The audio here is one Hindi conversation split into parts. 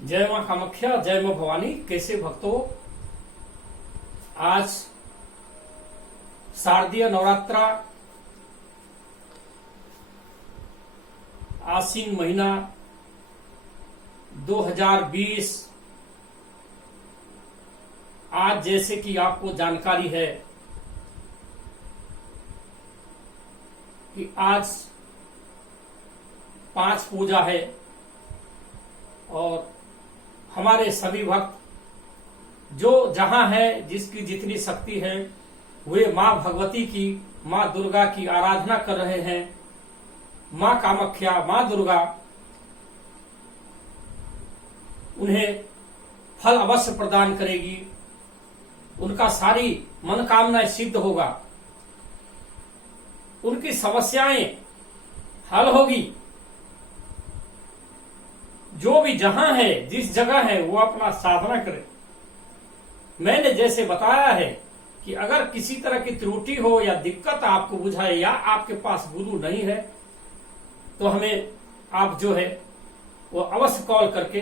जय मां कामाख्या, जय मां भवानी। कैसे भक्तों, आज शारदीय नवरात्रा आसीन महीना 2020। आज जैसे कि आपको जानकारी है कि आज 5 पूजा है और हमारे सभी भक्त जो जहां है, जिसकी जितनी शक्ति है, वे मां भगवती की, मां दुर्गा की आराधना कर रहे हैं। मां कामाख्या, मां दुर्गा उन्हें फल अवश्य प्रदान करेगी, उनका सारी मनोकामनाएं सिद्ध होगा, उनकी समस्याएं हल होगी। जो भी जहां है, जिस जगह है, वो अपना साधना करे। मैंने जैसे बताया है कि अगर किसी तरह की त्रुटि हो या दिक्कत आपको बुझाए या आपके पास गुरु नहीं है, तो हमें आप जो है वो अवश्य कॉल करके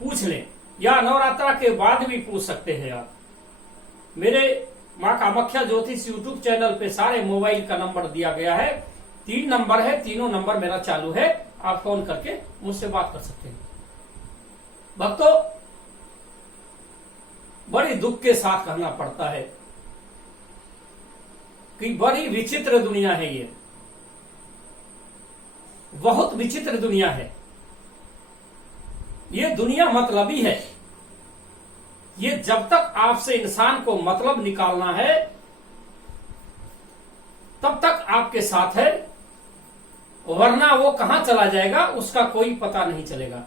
पूछ लें, या नवरात्रा के बाद भी पूछ सकते हैं आप। मेरे मां कामाख्या ज्योतिष यूट्यूब चैनल पे सारे मोबाइल का नंबर दिया गया है। 3 नंबर है, तीनों नंबर मेरा चालू है, आप फोन करके मुझसे बात कर सकते हैं। भक्तों, बड़ी दुख के साथ कहना पड़ता है कि बड़ी विचित्र दुनिया है ये, बहुत विचित्र दुनिया है ये। दुनिया मतलबी है। ये जब तक आपसे इंसान को मतलब निकालना है तब तक आपके साथ है, वरना वो कहां चला जाएगा उसका कोई पता नहीं चलेगा।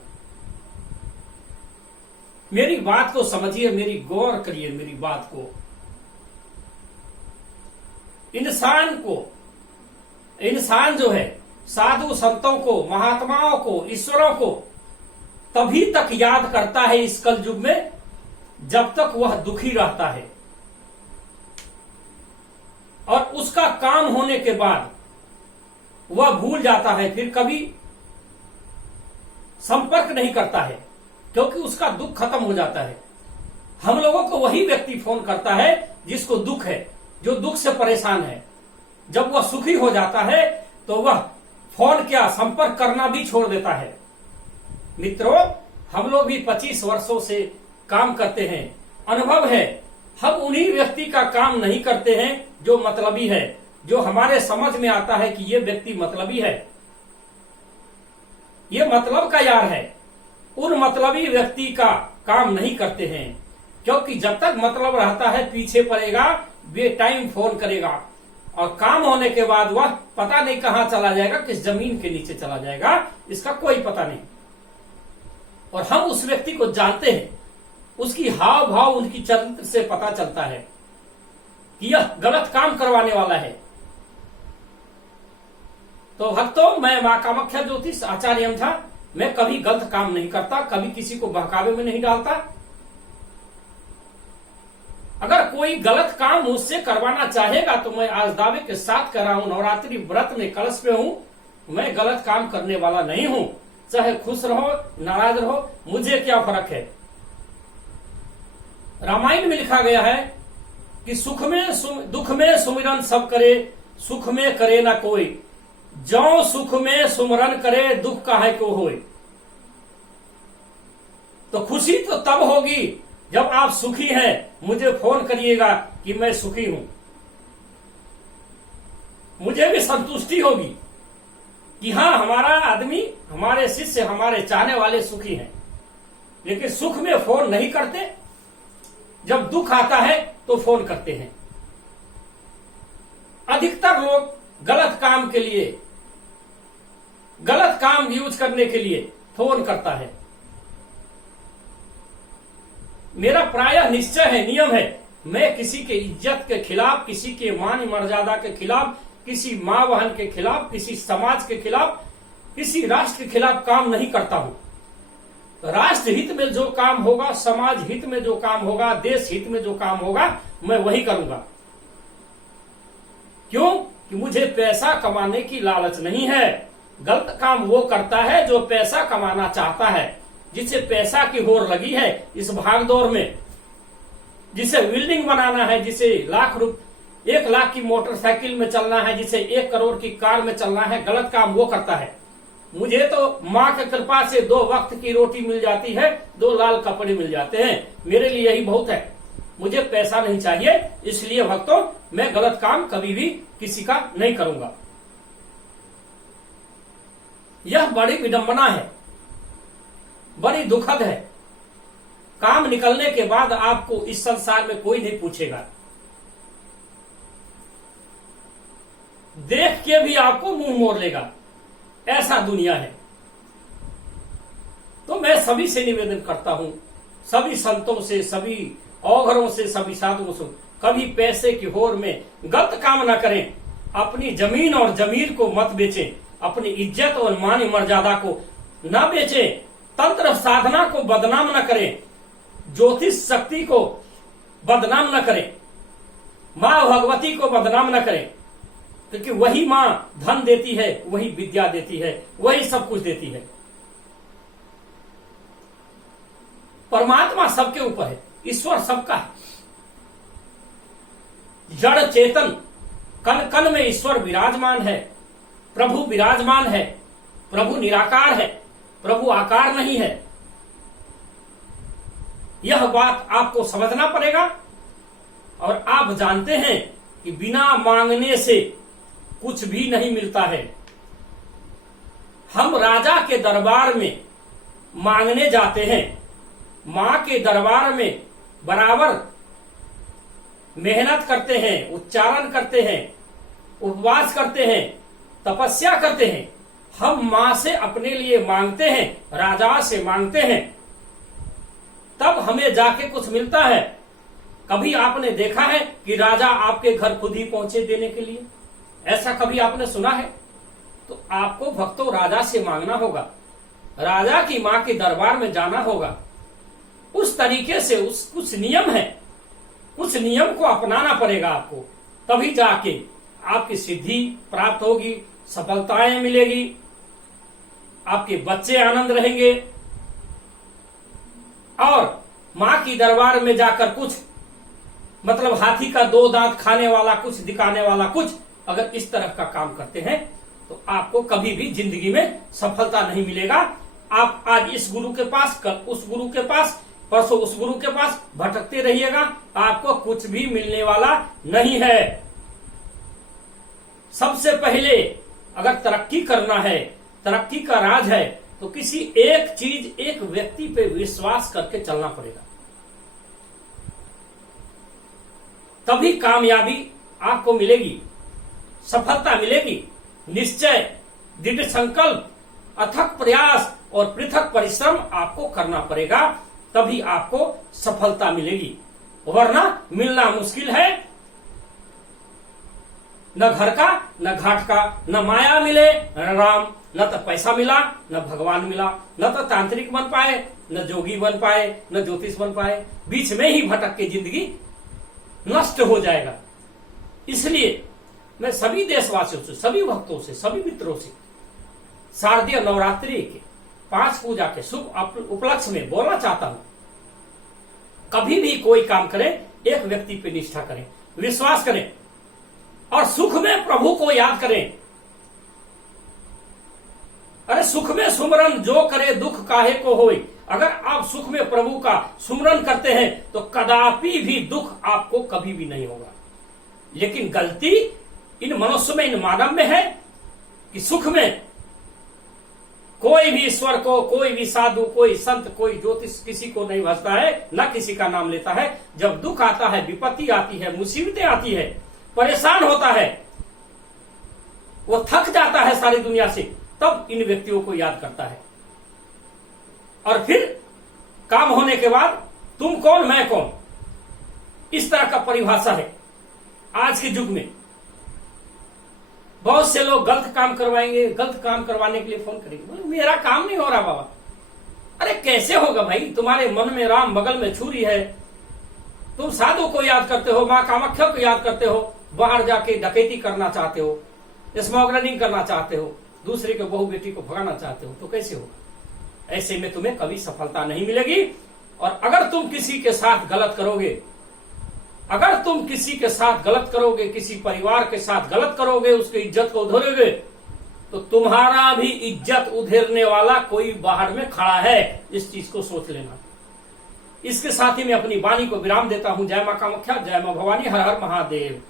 मेरी बात को समझिए, मेरी गौर करिए मेरी बात को। इंसान जो है साधु संतों को, महात्माओं को, ईश्वरों को तभी तक याद करता है इस कलयुग में जब तक वह दुखी रहता है, और उसका काम होने के बाद वह भूल जाता है, फिर कभी संपर्क नहीं करता है क्योंकि उसका दुख खत्म हो जाता है। हम लोगों को वही व्यक्ति फोन करता है जिसको दुख है, जो दुख से परेशान है। जब वह सुखी हो जाता है तो वह फोन क्या, संपर्क करना भी छोड़ देता है। मित्रों, हम लोग भी 25 वर्षों से काम करते हैं, अनुभव है। हम उन्हीं व्यक्ति का काम नहीं करते हैं जो मतलबी है, जो हमारे समझ में आता है कि ये व्यक्ति मतलबी है, ये मतलब का यार है। उन मतलबी व्यक्ति का काम नहीं करते हैं, क्योंकि जब तक मतलब रहता है पीछे पड़ेगा, बेटाइम फोन करेगा, और काम होने के बाद वह पता नहीं कहां चला जाएगा, किस जमीन के नीचे चला जाएगा, इसका कोई पता नहीं। और हम उस व्यक्ति को जानते हैं, उसकी हाव भाव, उनकी चरित्र से पता चलता है कि यह गलत काम करवाने वाला है। तो भक्तों, मैं मां कामाख्या ज्योतिष आचार्य झा, मैं कभी गलत काम नहीं करता, कभी किसी को बहकावे में नहीं डालता। अगर कोई गलत काम मुझसे करवाना चाहेगा तो मैं आज दावे के साथ कह रहा हूं, नवरात्रि व्रत में कलश में हूं, मैं गलत काम करने वाला नहीं हूं। चाहे खुश रहो, नाराज रहो, मुझे क्या फर्क है। रामायण में लिखा गया है कि दुख में सुमिरन सब करे, सुख में करे ना कोई, जो सुख में सुमरन करे, दुख काहे को होए। तो खुशी तो तब होगी जब आप सुखी हैं, मुझे फोन करिएगा कि मैं सुखी हूं, मुझे भी संतुष्टि होगी कि हां, हमारा आदमी, हमारे शिष्य, हमारे चाहने वाले सुखी हैं। लेकिन सुख में फोन नहीं करते, जब दुख आता है तो फोन करते हैं। अधिकतर लोग गलत काम के लिए, गलत काम यूज करने के लिए फोन करता है। मेरा प्रायः निश्चय है, नियम है, मैं किसी के इज्जत के खिलाफ, किसी के मान मर्यादा के खिलाफ, किसी मां बहन के खिलाफ, किसी समाज के खिलाफ, किसी राष्ट्र के खिलाफ काम नहीं करता हूं। राष्ट्र हित में जो काम होगा, समाज हित में जो काम होगा, देश हित में जो काम होगा, मैं वही करूंगा। क्यों? कि मुझे पैसा कमाने की लालच नहीं है। गलत काम वो करता है जो पैसा कमाना चाहता है। जिसे पैसा की होड़ लगी है इस भागदौड़ में, जिसे बिल्डिंग बनाना है, जिसे 1 लाख की मोटरसाइकिल में चलना है, जिसे 1 करोड़ की कार में चलना है, गलत काम वो करता है। मुझे तो माँ की कृपा से 2 वक्त की रोटी मिल जाती है, 2 लाल कपड़े मिल जाते हैं, मेरे लिए यही बहुत है। मुझे पैसा नहीं चाहिए, इसलिए भक्तों मैं गलत काम कभी भी किसी का नहीं करूंगा। यह बड़ी विडंबना है, बड़ी दुखद है। काम निकलने के बाद आपको इस संसार में कोई नहीं पूछेगा, देख के भी आपको मुंह मोड़ लेगा, ऐसा दुनिया है। तो मैं सभी से निवेदन करता हूं, सभी संतों से, सभी औघरों से, सभी साधुओं से, कभी पैसे की होड़ में गलत काम न करें। अपनी जमीन और जमीर को मत बेचें, अपनी इज्जत और मान मर्यादा को न बेचें, तंत्र साधना को बदनाम न करें, ज्योतिष शक्ति को बदनाम न करें, मां भगवती को बदनाम न करें, क्योंकि वही मां धन देती है, वही विद्या देती है, वही सब कुछ देती है। परमात्मा सबके ऊपर है, ईश्वर सबका है। जड़ चेतन कण कण में ईश्वर विराजमान है, प्रभु विराजमान है। प्रभु निराकार है, प्रभु आकार नहीं है। यह बात आपको समझना पड़ेगा। और आप जानते हैं कि बिना मांगने से कुछ भी नहीं मिलता है। हम राजा के दरबार में मांगने जाते हैं, मां के दरबार में बराबर मेहनत करते हैं, उच्चारण करते हैं, उपवास करते हैं, तपस्या करते हैं। हम मां से अपने लिए मांगते हैं, राजा से मांगते हैं, तब हमें जाके कुछ मिलता है। कभी आपने देखा है कि राजा आपके घर खुद ही पहुंचे देने के लिए? ऐसा कभी आपने सुना है? तो आपको भक्तों राजा से मांगना होगा, राजा की मां के दरबार में जाना होगा। उस तरीके से कुछ नियम है, कुछ नियम को अपनाना पड़ेगा आपको, तभी जाके आपकी सिद्धि प्राप्त होगी, सफलताएं मिलेगी, आपके बच्चे आनंद रहेंगे। और मां की दरबार में जाकर कुछ मतलब हाथी का 2 दांत खाने वाला, कुछ दिखाने वाला, कुछ अगर इस तरह का काम करते हैं तो आपको कभी भी जिंदगी में सफलता नहीं मिलेगा। आप आज इस गुरु के पास, कल उस गुरु के पास, परसों उस गुरु के पास भटकते रहिएगा, आपको कुछ भी मिलने वाला नहीं है। सबसे पहले अगर तरक्की करना है, तरक्की का राज है, तो किसी एक चीज, एक व्यक्ति पे विश्वास करके चलना पड़ेगा, तभी कामयाबी आपको मिलेगी, सफलता मिलेगी। निश्चय, दृढ़ संकल्प, अथक प्रयास और पृथक परिश्रम आपको करना पड़ेगा, तभी आपको सफलता मिलेगी, वरना मिलना मुश्किल है। न घर का, न घाट का, न माया मिले न राम, न तो पैसा मिला, न भगवान मिला, न तो तांत्रिक बन पाए, न जोगी बन पाए, न ज्योतिष बन पाए, बीच में ही भटक के जिंदगी नष्ट हो जाएगा। इसलिए मैं सभी देशवासियों से, सभी भक्तों से, सभी मित्रों से शारदीय नवरात्रि के 5 पूजा के शुभ उपलक्ष्य में बोलना चाहता हूं, कभी भी कोई काम करें, एक व्यक्ति पे निष्ठा करें, विश्वास करें और सुख में प्रभु को याद करें। अरे सुख में सुमरन जो करे दुख काहे को होए। अगर आप सुख में प्रभु का सुमरन करते हैं तो कदापि भी दुख आपको कभी भी नहीं होगा। लेकिन गलती इन मनुष्य में, इन मानव में है कि सुख में कोई भी ईश्वर को, कोई भी साधु, कोई संत, कोई ज्योतिष किसी को नहीं भजता है, न किसी का नाम लेता है। जब दुख आता है, विपत्ति आती है, मुसीबतें आती है, परेशान होता है, वो थक जाता है सारी दुनिया से, तब इन व्यक्तियों को याद करता है। और फिर काम होने के बाद तुम कौन, मैं कौन, इस तरह का परिभाषा है आज के युग में। बहुत से लोग गलत काम करवाएंगे, गलत काम करवाने के लिए फोन करेंगे, बोले मेरा काम नहीं हो रहा बाबा। अरे कैसे होगा भाई, तुम्हारे मन में राम, बगल में छुरी है, तुम साधु को याद करते हो, मां कामाख्या को याद करते हो, बाहर जाके डकैती करना चाहते हो, स्मगलिंग करना चाहते हो, दूसरे के बहू बेटी को भगाना चाहते हो, तो कैसे होगा? ऐसे में तुम्हें कभी सफलता नहीं मिलेगी। और अगर तुम किसी के साथ गलत करोगे, अगर तुम किसी के साथ गलत करोगे, किसी परिवार के साथ गलत करोगे, उसकी इज्जत को उधेरोगे, तो तुम्हारा भी इज्जत उधेरने वाला कोई बाहर में खड़ा है। इस चीज को सोच लेना। इसके साथ ही मैं अपनी वाणी को विराम देता हूं। जय मां कामाख्या, जय मां भवानी, हर हर महादेव।